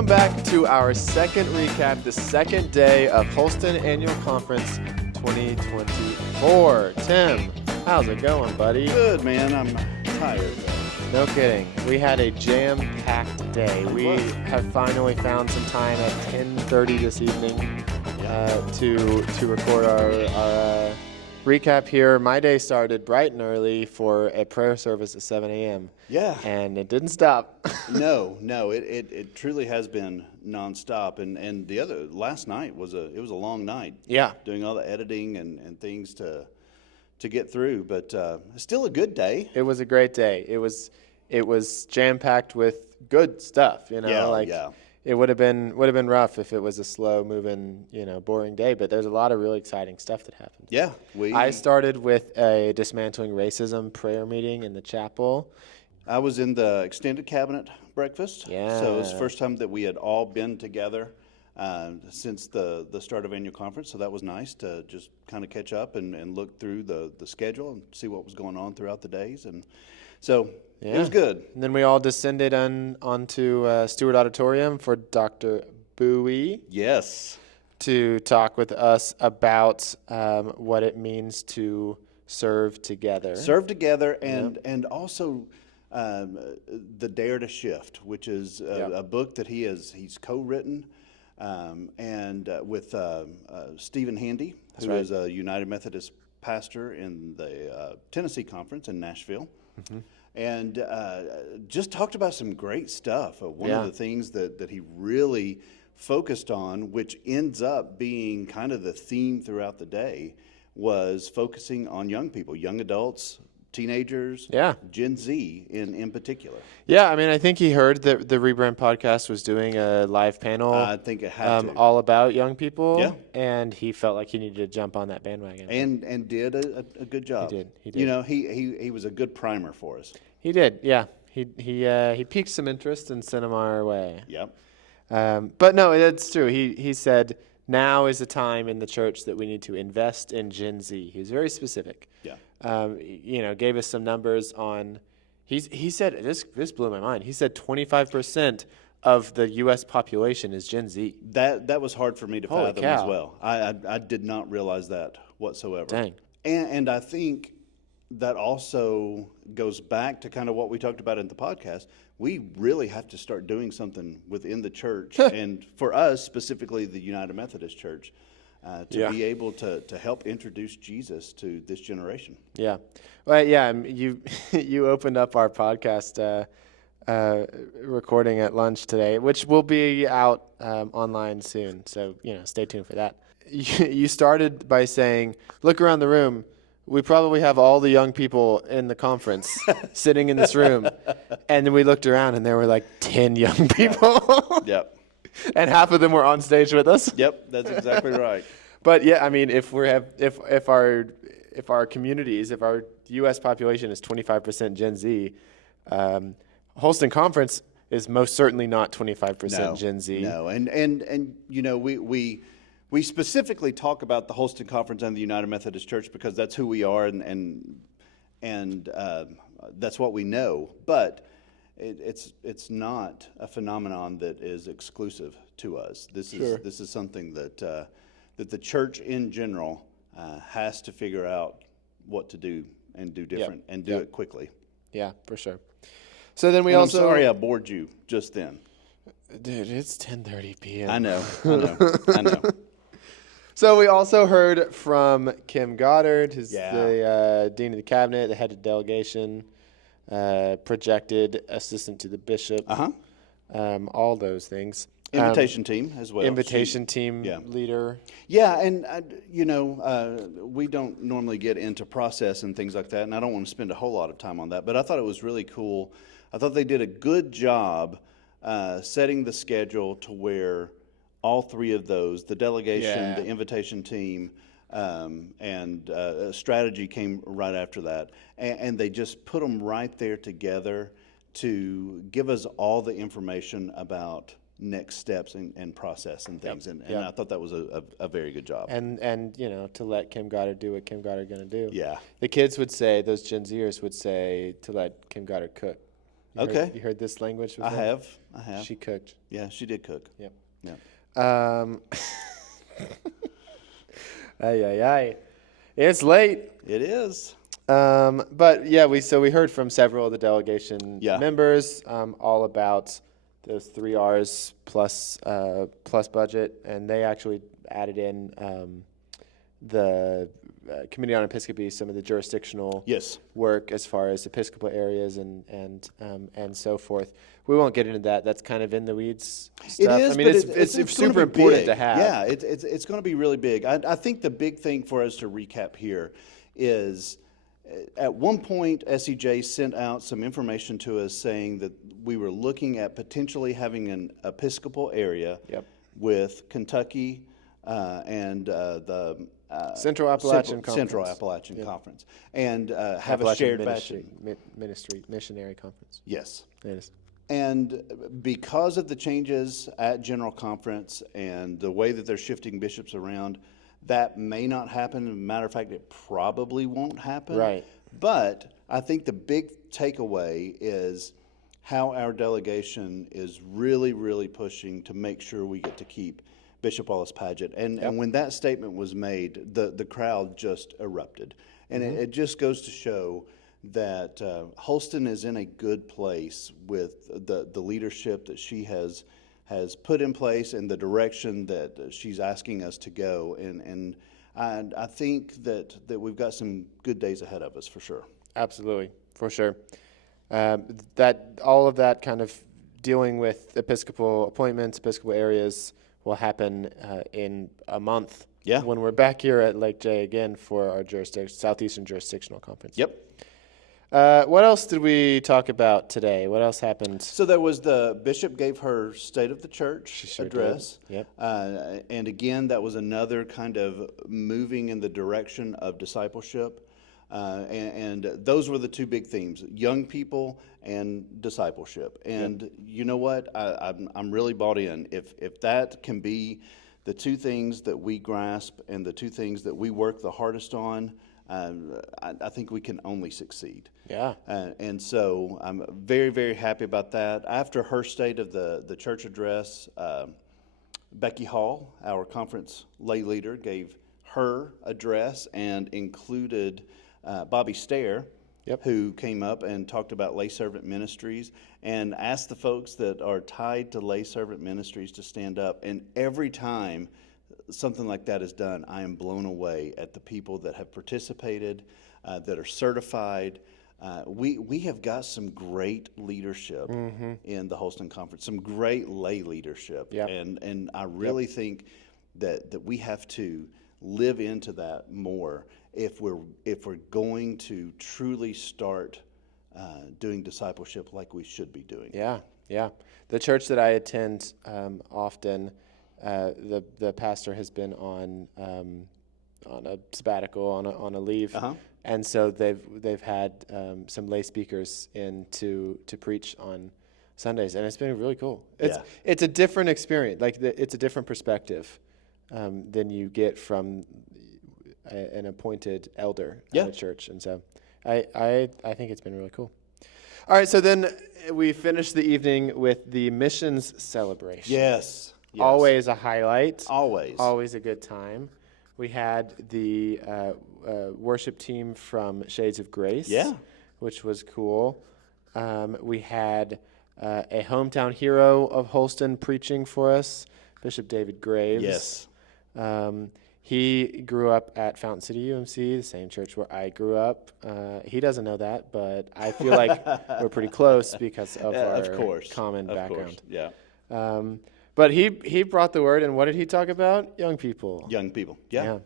Welcome back to our second recap, the second day of Holston Annual Conference 2024. Tim, how's it going, buddy? Good, man. I'm tired. No kidding. We had a jam-packed day. We have finally found some time at 10:30 this evening to record our recap here. My day started bright and early for a prayer service at 7 a.m. Yeah. And it didn't stop. No, it truly has been nonstop. And last night was a long night. Yeah. Doing all the editing and things to get through, but still a good day. It was a great day. It was jam-packed with good stuff, Yeah. It would have been rough if it was a slow-moving, boring day, but there's a lot of really exciting stuff that happened. Yeah. I started with a dismantling racism prayer meeting in the chapel. I was in the extended cabinet breakfast. Yeah. So it was the first time that we had all been together since the start of annual conference. So that was nice to just kind of catch up and look through the schedule and see what was going on throughout the days. And so it was good. And then we all descended onto Stewart Auditorium for Dr. Bowie. Yes. To talk with us about what it means to serve together. Serve together and also the Dare to Shift, which is a book that he's co-written and with Stephen Handy, who is a United Methodist pastor in the Tennessee Conference in Nashville. Mm-hmm. And just talked about some great stuff. One of the things that he really focused on, which ends up being kind of the theme throughout the day, was focusing on young people, young adults, teenagers, Gen Z in particular. Yeah, I mean, I think he heard that the Rebrand podcast was doing a live panel. I think it had to. All about young people. Yeah. And he felt like he needed to jump on that bandwagon. And did a good job. He did. He was a good primer for us. He did, yeah. He piqued some interest and sent him our way. Yep. But no, it's true. He said, now is the time in the church that we need to invest in Gen Z. He was very specific. Yeah. Gave us some numbers on. He said this blew my mind. He said 25% of the U.S. population is Gen Z. That was hard for me to Holy fathom cow. as well. I did not realize that whatsoever. Dang. And I think that also goes back to kind of what we talked about in the podcast. We really have to start doing something within the church, and for us specifically, the United Methodist Church. To be able to help introduce Jesus to this generation. Yeah. Well, yeah, you opened up our podcast recording at lunch today, which will be out online soon. So, stay tuned for that. You started by saying, look around the room. We probably have all the young people in the conference sitting in this room. And then we looked around and there were like 10 young people. Yep. And half of them were on stage with us. Yep, that's exactly right. But yeah, I mean, if our communities, if our U.S. population is 25% Gen Z, Holston Conference is most certainly not 25% Gen Z. No, and we specifically talk about the Holston Conference and the United Methodist Church because that's who we are and that's what we know. But it's not a phenomenon that is exclusive to us. This is something that the church in general has to figure out what to do and do different and do it quickly. Yeah, for sure. So then I'm sorry I bored you just then. Dude, it's 10:30 p.m. I know. So we also heard from Kim Goddard, who's the dean of the cabinet, the head of delegation, projected assistant to the bishop, all those things. Invitation team as well. Invitation team leader. Yeah, and we don't normally get into process and things like that, and I don't want to spend a whole lot of time on that, but I thought it was really cool. I thought they did a good job setting the schedule to where all three of those, the delegation, the invitation team, and strategy came right after that. And they just put them right there together to give us all the information about next steps and process and things. And I thought that was a very good job. And to let Kim Goddard do what Kim Goddard going to do. Yeah. The kids would say, those Gen Zers would say, to let Kim Goddard cook. Okay. You heard this language before? I have. She cooked. Yeah, she did cook. Yep. Yeah. Ay, ay, ay. It's late. It is. But yeah, we heard from several of the delegation members all about those 3 R's plus budget, and they actually added in the Committee on Episcopacy, some of the jurisdictional work as far as Episcopal areas and so forth. We won't get into that. That's kind of in the weeds stuff. It is, I mean, it's super important to have. Yeah, it's going to be really big. I think the big thing for us to recap here is at one point, SEJ sent out some information to us saying that we were looking at potentially having an Episcopal area with Kentucky and the Central Appalachian Conference, and have a shared missionary conference. Yes, it is. And because of the changes at General Conference and the way that they're shifting bishops around, that may not happen. As a matter of fact, it probably won't happen. Right. But I think the big takeaway is how our delegation is really, really pushing to make sure we get to keep Bishop Wallace Padgett. And when that statement was made, the crowd just erupted. And it just goes to show that Holston is in a good place with the leadership that she has put in place and the direction that she's asking us to go. And I think that we've got some good days ahead of us for sure. Absolutely, for sure. That all of that kind of dealing with Episcopal appointments, Episcopal areas will happen in a month. Yeah. When we're back here at Lake J again for our Southeastern Jurisdictional Conference. Yep. What else did we talk about today? What else happened? So there was the bishop gave her State of the Church address. Yep. And again, that was another kind of moving in the direction of discipleship. And those were the two big themes: young people and discipleship. And you know what? I'm really bought in. If that can be the two things that we grasp and the two things that we work the hardest on, I think we can only succeed. Yeah. And so I'm very, very happy about that. After her State of the Church address, Becky Hall, our conference lay leader, gave her address and included Bobby Stair, who came up and talked about lay servant ministries and asked the folks that are tied to lay servant ministries to stand up. And every time something like that is done, I am blown away at the people that have participated, that are certified. We have got some great leadership in the Holston Conference, some great lay leadership. And I really think that we have to live into that more if we're going to truly start doing discipleship like we should be doing. Yeah. The church that I attend often, the pastor has been on a sabbatical, on a leave, and so they've had some lay speakers in to preach on Sundays, and it's been really cool. It's a different experience, it's a different perspective than you get from an appointed elder at a church, and so I think it's been really cool. All right, so then we finished the evening with the missions celebration. Yes. Always a highlight. Always a good time. We had the worship team from Shades of Grace, which was cool. We had a hometown hero of Holston preaching for us, Bishop David Graves. Yes. He grew up at Fountain City UMC, the same church where I grew up. He doesn't know that, but I feel like we're pretty close because of our common background. But he brought the word, and what did he talk about? Young people. Yeah.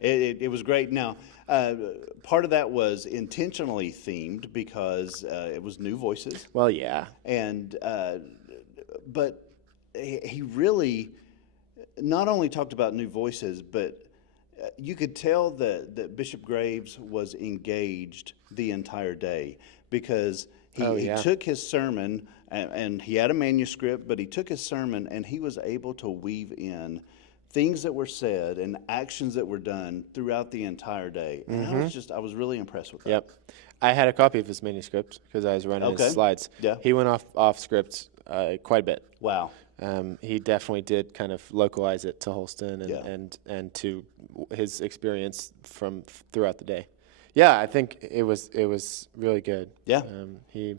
It was great. Now, part of that was intentionally themed because it was new voices. Well, yeah. And but he really not only talked about new voices, but you could tell that Bishop Graves was engaged the entire day because he took his sermon, and he had a manuscript, but he took his sermon and he was able to weave in things that were said and actions that were done throughout the entire day. And I was really impressed with that. Yep. I had a copy of his manuscript because I was running his slides. Yeah. He went off script quite a bit. Wow. He definitely did kind of localize it to Holston and, Yeah. and to his experience from throughout the day. Yeah, I think it was really good. Yeah. He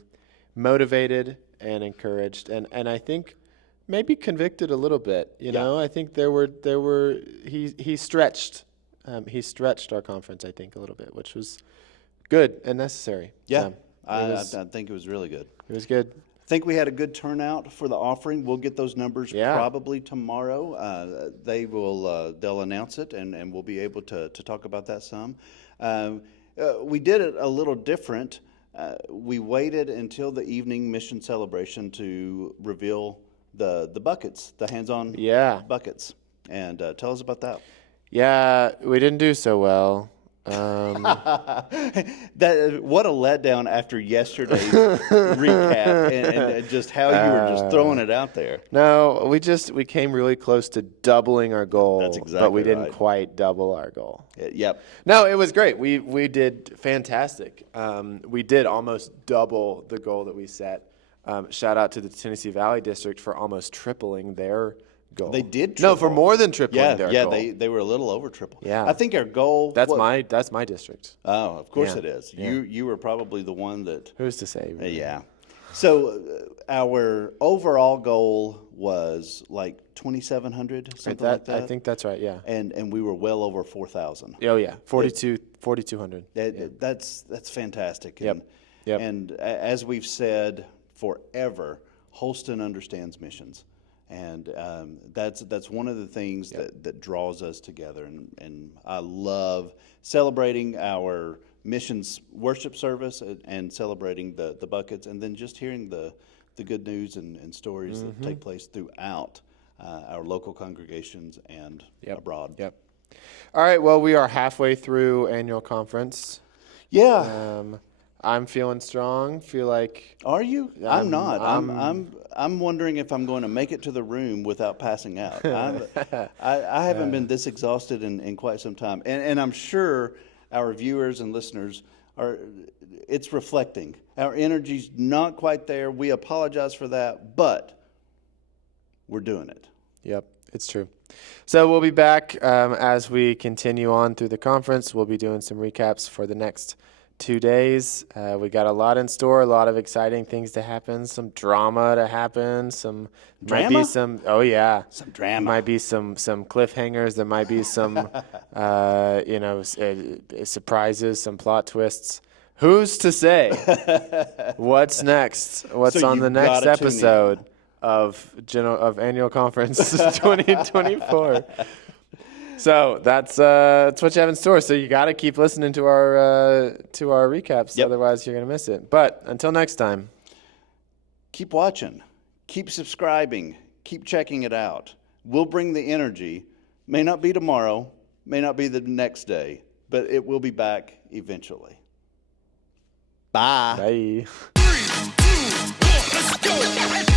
motivated and encouraged, and I think maybe convicted a little bit. You know, I think there were he stretched our conference, I think, a little bit, which was good and necessary. Yeah. I think it was really good. It was good. I think we had a good turnout for the offering. We'll get those numbers probably tomorrow. They'll announce it, and we'll be able to talk about that some. We did it a little different. We waited until the evening mission celebration to reveal the buckets, the hands-on buckets. And tell us about that. Yeah, we didn't do so well. What a letdown after yesterday's recap and just how you were just throwing it out there. No, we came really close to doubling our goal. That's exactly but we didn't right. quite double our goal. Yep. No, it was great. We did fantastic. We did almost double the goal that we set. Shout out to the Tennessee Valley District for almost tripling their goal. They did triple. No, for more than tripling their goal. Yeah, they were a little over triple. Yeah. I think our goal... That's my district. Oh, of course it is. Yeah. You were probably the one that... Who's to say? Really? Yeah. So our overall goal was like 2,700, something like that. I think that's right, yeah. And we were well over 4,000. Oh, yeah, 4,200. That's fantastic. Yep. And as we've said forever, Holston understands missions. And that's one of the things that draws us together. And I love celebrating our missions worship service and celebrating the buckets, and then just hearing the good news and stories that take place throughout our local congregations and abroad. Yep. All right, well, we are halfway through annual conference. Yeah. I'm feeling strong. Feel like... Are you? I'm not. I'm wondering if I'm going to make it to the room without passing out. I haven't been this exhausted in quite some time, and I'm sure our viewers and listeners it's reflecting. Our energy's not quite there. We apologize for that, but we're doing it. Yep, it's true. So we'll be back as we continue on through the conference. We'll be doing some recaps for the next 2 days. We got a lot in store, a lot of exciting things to happen, some drama to happen, some drama? Might be some some drama. Might be some cliffhangers. There might be some surprises, some plot twists. Who's to say? What's next? What's on the next episode of Annual Conference 2024? So that's what you have in store. So you got to keep listening to our recaps, otherwise you're gonna miss it. But until next time, keep watching, keep subscribing, keep checking it out. We'll bring the energy. May not be tomorrow, may not be the next day, but it will be back eventually. Bye. Bye. 3, 2, 1, let's go.